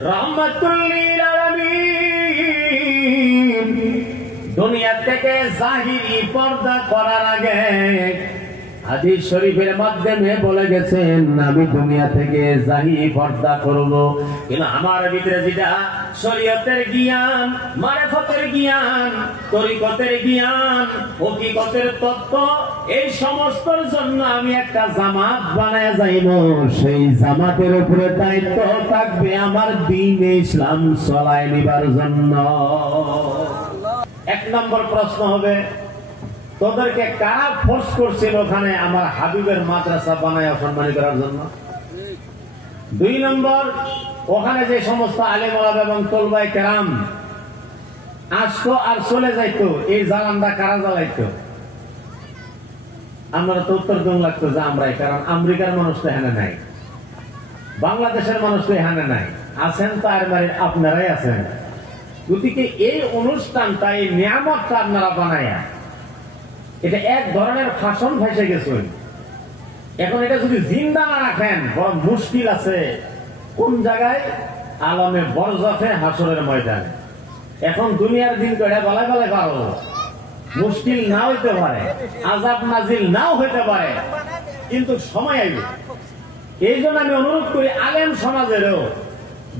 রহমাতুল লিল আলামিন দুনিয়া থেকে জাহিরি পর্দা করার আগে হাদিস শরীফের মাধ্যমে বলে গেছেন আমি দুনিয়া থেকে জাহিরি পর্দা করব, কিন্তু আমার ভিতরে যেটা শরীয়তের জ্ঞান, মারিফতের জ্ঞান, তরিকতের জ্ঞান, হকিকতের তত্ত্ব, এই সমস্তর জন্য আমি একটা জামাত বানায় যাইব। সেই জামাতের উপরে দায়িত্ব থাকবে আমার দ্বীন ইসলাম চলায় নিবার জন্য। এক নম্বর প্রশ্ন হবে, তোদেরকে কারা ফোর্স করছিল ওখানে আমার হাবিবের মাদ্রাসা বানায় সম্মানিত করার জন্য? দুই নম্বর, ওখানে যে সমস্ত আলেম ওলামা এবং তলবায়ে কেরাম আসতো আর চলে যাইতো, এই জ্বালানটা কারা জ্বালাইতো? আমরা তো উত্তর দিন লাগতো যে আমরাই, কারণ আমেরিকার মানুষ তো এখানে নাই, বাংলাদেশের মানুষ তো এখানে নাই, আছেন তো আর আপনারাই আছেন। গতিকে এই অনুষ্ঠানটা, এই নিয়ামতটা আপনারা বানায়া, এটা এক ধরনের ফাশন ভেসে গেছে। এখন এটা যদি জিন্দা না রাখেন বড় মুশকিল আছে। কোন জায়গায়? আলমে বরজাখে, হাসরের ময়দানে। এখন দুনিয়ার দিন করে বলা বলে পারো, মুশকিল না হইতে পারে, আযাব নাজিল নাও হইতে পারে, কিন্তু সময় আইবে। এই জন্য আমি অনুরোধ করি আলেম সমাজেরও,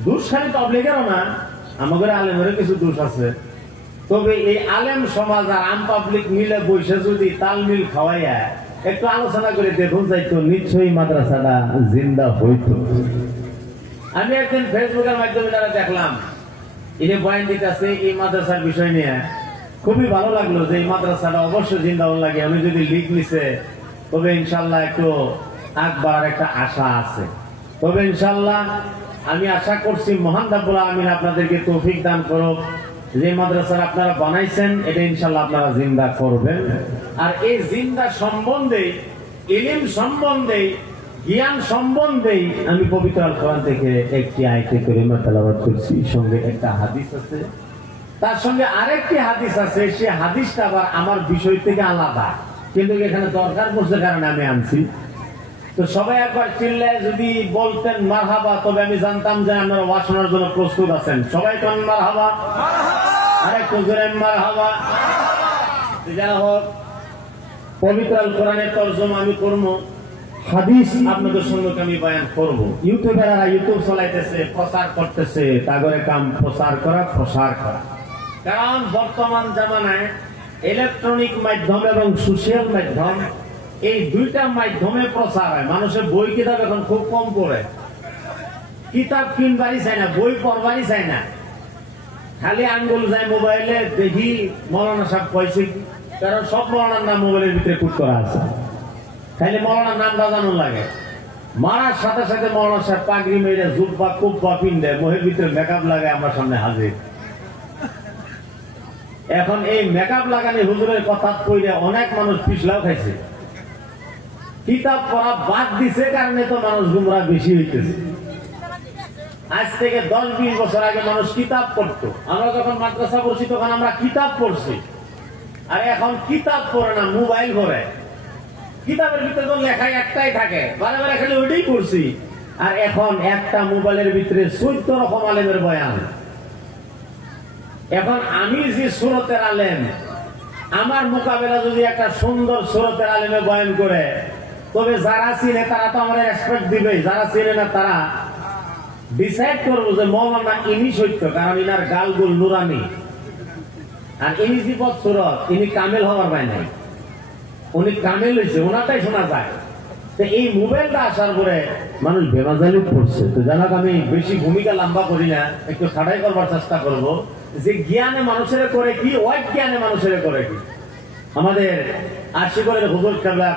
দোষ খালি পাবলিকেরও না, আমাদের আলেমেরও কিছু দোষ আছে। তবে এই আলেম সমাজ আর আম পাবলিক মিলে বসে যদি তালমিল খাওয়াইয়া একটু আলোচনা করে দেখুন যাইতো, নিশ্চয়ই মাদ্রাসাটা জিন্দা হইতো। আমি একদিন ফেসবুকের মাধ্যমে যারা দেখলাম ইনি বয়ান দিতেছে এই মাদ্রাসার বিষয় নিয়ে, খুবই ভালো লাগলো যে এই মাদ্রাসাটা অবশ্যই জিন্দা হল লাগে। আমি যদি লিখ নিছে তবে ইনশাল্লাহ একটু আকবার একটা আশা আছে। তবে ইনশাল্লাহ আমি আশা করছি মহান রাব্বুল আলামিন আপনাদেরকে তৌফিক দান করুক, যে মাদ্রাসা আপনারা বানাইছেন এটা ইনশাল্লাহ আপনারা জিন্দা করবেন। আর এই জিন্দা সম্বন্ধে, ইলম সম্বন্ধে, জ্ঞান সম্বন্ধে আমি পবিত্র আল কোরআন থেকে একটি আয়াতে কারিমা তেলাওয়াত করছি, সঙ্গে একটা হাদিস আছে, তার সঙ্গে আরেকটি হাদিস আছে। সেই হাদিসটা আবার আমার বিষয় থেকে আলাদা, কিন্তু এখানে দরকার পড়ছে কারণে আমি আনছি। তো সবাই একবার চিল্লায় যদি বলতেন মারহাবা, তবে আমি জানতাম যে আপনারা ওয়াজ শোনার জন্য প্রস্তুত আছেন। সবাই কোন মারহাবা, আরেকটু জোরে মারহাবা। যাই হোক, পবিত্র আল কোরআনের তরজমা আমি করবো, হাদিস আপনাদের সঙ্গে আমি বয়ান করবো। ইউটিউবাররা ইউটিউব চালাইতেছে, প্রচার করতেছে, তাগরে কাম প্রচার করা, প্রসার করা। কারণ বর্তমান জামানায় ইলেকট্রনিক মাধ্যম এবং সোশ্যাল মাধ্যম, এই দুইটা মাধ্যমে প্রচার হয়। মানুষের বই কিতাব এখন খুব কম পড়ে, কিতাব কিনবারই চাই না, বই পড়বারই চাই না, খালি আঙ্গুল যায় মোবাইলে, দেখি মৌলানা সাহেব কইছে কি, কারণ সব মৌলানার নাম মোবাইলের ভিতরে কুট করা আছে, খালি মৌলানার নাম বাজানো লাগে। মারার সাথে সাথে মৌলানা সাহেব পাগড়ি মেরে জুব্বা কুব্বা পিন্ডে মহের ভিতরে মেকআপ লাগায় আমার সামনে হাজির। এখন এই মেকআপ লাগানি হুজুরের কথা কইলে অনেক মানুষ পিছলাও খাইছে। কিতাব পড়া বাদ দিছে কারণে তো মানুষ গুমরা বেশি হইতেছে। আজ থেকে 10-20 বছর আগে মানুষ কিতাব পড়তো। আমরা যখন মাদ্রাসা পড়ছি তখন আমরা কিতাব পড়ছি, আর এখন কিতাব পড়ে না, মোবাইল পড়ে। কিতাবের ভিতরে তো লেখাই একটাই থাকে, বারে বারে খালি ওইটাই পড়ছি। আর এখন একটা মোবাইলের ভিতরে 14 রকম আলেমের বয়ান। এখন আমি যে সুরতের আলেম, আমার মোকাবেলা যদি একটা সুন্দর সুরতের আলেমে বয়ান করে, তবে যারা চিনে তারা তো আমার রেসপেক্ট দিবে, যারা চিনে না তারা ডিসাইড করবো যে মৌলানা ইনি সত্য, কারণ ইনার গালগুল নুরানি, আর ইনি জীবত সুরত, ইনি কামেল হওয়ার পায় নাই, উনি কামেল হয়েছে, ওনারটাই শোনা যায়। তো এই মোবাইলটা আসার পরে মানুষ বেমাজালি পড়ছে। তো জানাক আমি বেশি ভূমিকা লম্বা করি না, একটু ছাড়াই করবার চেষ্টা করব যে জ্ঞানে মানুষের করে কি, ওয়াইট জ্ঞানে মানুষের করে কি। আমাদের আশিকরের হুজুর কেবলা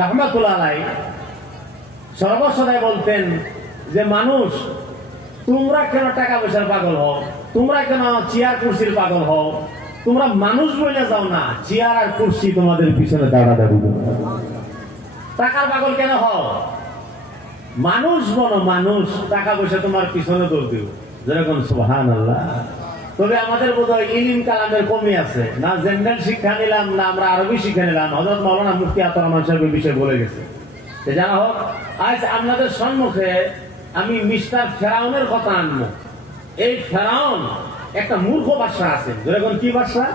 রাহমাতুল্লাহ আলাইহি সর্বসদাই বলতেন যে মানুষ, তোমরা কেন টাকা পয়সার পাগল হও, তোমরা কেন চেয়ার কুর্সির পাগল হও, তোমরা মানুষ বলে যাও না, চেয়ার আর কুর্সি তোমাদের পিছনে দাঁড়াদাঁড়ি। টাকার পাগল কেন হও? মানুষ বলো, মানুষ, টাকা পয়সা তোমার পিছনে দৌড় দিব, যেরকম সুবহানাল্লাহ। তবে আমাদের বোধহয় ইলম কালামের কমই আছে, না জেনারেল শিক্ষা নিলাম, না আমরা আরবি শিক্ষা নিলাম। হযরত মাওলানা মুফতি আতর রহমান সাহেবের বিষয়ে বলে গেছে। জানা হোক, আজ আপনাদের সম্মুখে আমি মিস্টার ফেরাউনের কথা আনবো। এই ফেরাউন একটা মূর্খ বাদশা আছে, যেরকম কি বাদশা?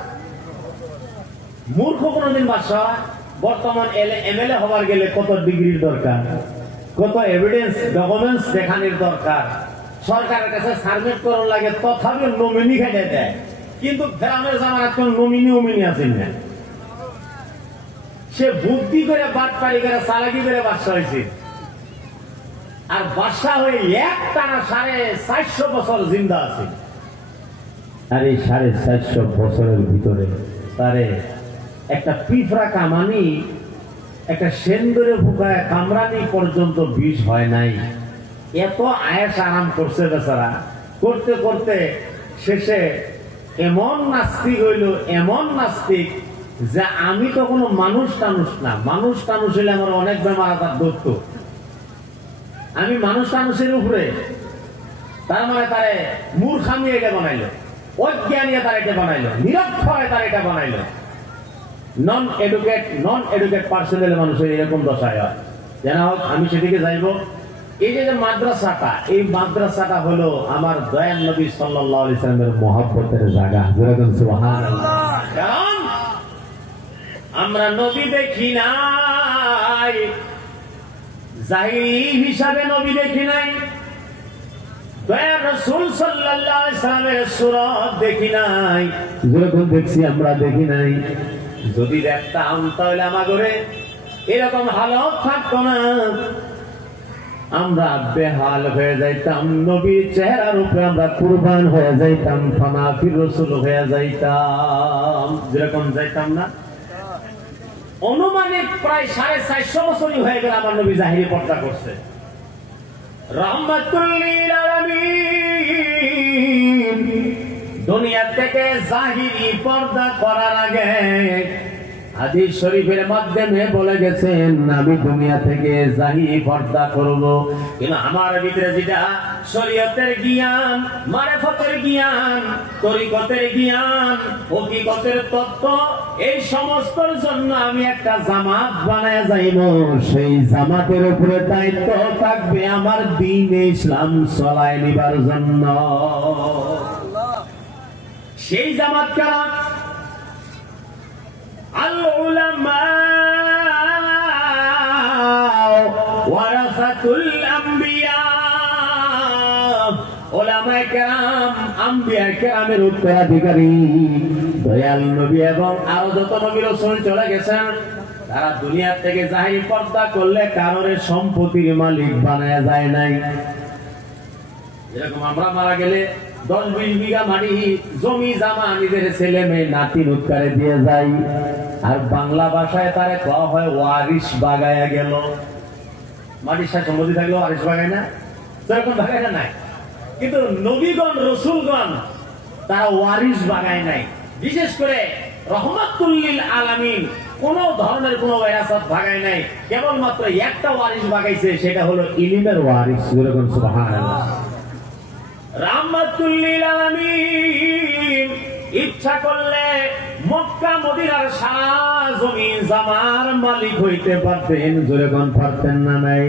মূর্খ কোনদিন বাদশা। বর্তমান এমএলএ হবার গেলে কত ডিগ্রির দরকার, কত এভিডেন্স ডকুমেন্টস দেখানোর দরকার, সরকারের কাছে সাবমিট করার লাগে, তথাপি নমিনি খেটে দেয়। কিন্তু ফেরাউনের জামানাত কোন নমিনি আছেন না। সে বুদ্ধি করে বাটপাড়ি করে চালাকি করে বাদশা হয়েছে, আর বাদশা হয়ে এক টানা 450 বছর জিন্দা আছে। আর এই 450 বছরের ভিতরে তারে একটা পিঁপড়া কামানি, একটা সেন্দুরে ফুকায় কামরানি পর্যন্ত বিষ হয় নাই। এত আয়েস আরাম করছে বেচারা, করতে করতে শেষে এমন নাস্তিক হইল, এমন নাস্তিক যে আমি তো কোনো মানুষ টানুষ না। মানুষ টানুষ হইলে আমার অনেক বেমার আজার ধরতো, আমি মানুষ টানুষের উপরে। তার মানে তারে মূর্খামি এটা বানাইলো, অজ্ঞানীয় তার এটা বানাইলো, নিরক্ষর তার এটা বানাইলো। নন এডুকেট পার্সোনাল মানুষের এরকম দশায় হয়। যেন হোক, আমি সেদিকে যাইব। এই যে মাদ্রাসাটা, এই মাদ্রাসাটা হলো আমার দয়াল নবী সাল্লাল্লাহু আলাইহি সাল্লামের মহব্বতের জায়গা। যেরকম সুবহানাল্লাহ। কারণ আমরা নবী দেখি নাই, জাহিরি হিসাবে নবী দেখি নাই, দয়াল রাসূল সাল্লাল্লাহু আলাইহি সাল্লামের সুরত দেখি নাই। যেরকম দেখছি আমরা দেখি নাই। যদি দেখতাম তাহলে আমাগরে এরকম হালত থাকতো না, আমরা বেহাল হয়ে যাইতাম, নবীর চেহারার উপরে আমরা কুরবান হয়ে যাইতাম, ফানাফির রাসূল হয়ে যাইতাম। যেরকম যাইতাম না, অনুমানিক প্রায় 450 বছরই হয়ে গেল আমার নবী জাহিরি পর্দা করছে। রাহমাতুল লিল আলামিন দুনিয়া থেকে জাহিরি পর্দা করার আগে হাদিস শরীফের মাধ্যমে বলে গেছেন, আমি দুনিয়া থেকে জাহিরি পর্দা করব, কিন্তু আমার ভিতরে যেটা শরীয়তের জ্ঞান, মারিফতের জ্ঞান, তরিকতের জ্ঞান, হকিকতের তত্ত্ব, এই সমস্তর জন্য আমি একটা জামাত বানায় যাইব। সেই জামাতের উপরে দায়িত্ব থাকবে আমার দ্বীন ইসলাম চলায় নিবার জন্য। সেই জামাত কারা? আল উলামা ওয়ারাসাতুল আম্বিয়া। উলামায়ে কেরাম আম্বিয়া কেরামের উত্তরাধিকারী। দয়াল নবী এবং আরো যত নবী রাসূল চলে গেছেন, তারা দুনিয়া থেকে জাহিরি পর্দা করলে কারোর সম্পত্তির মালিক বানায়া যায় নাই। যেরকম আমরা মারা গেলে 10-20 বিঘা মাটি জমি জামা নিজের ছেলে মেয়ে নাতি নুৎকারে দিয়ে যাই, আর বাংলা ভাষায় তারে কওয়া হয় ওয়ারিশ বাগায়া গেল। মাটির সাথে সম্পত্তি থাকলেও ওয়ারিশ বাগায় না, সেরকম বাগায় না নাই। কিন্তু নবীগণ রসুলগণ তারা ওয়ারিশ বাগায় নাই। বিশেষ করে রহমাতুল লিল আলামিন কোন ধরনের কোন ওয়ারাসাত ভাগায় নাই, কেবলমাত্র একটা ওয়ারিশ বাগাইছে, সেটা হলো ইলমের ওয়ারিশ। যেরকম সুবহানাল্লাহ। রাহমাতুল লিল আলামিন ইচ্ছা করলে মক্কা মদিনার সারা জমি জামার মালিক হইতে পারতেন। যেরকম পারতেন না নাই?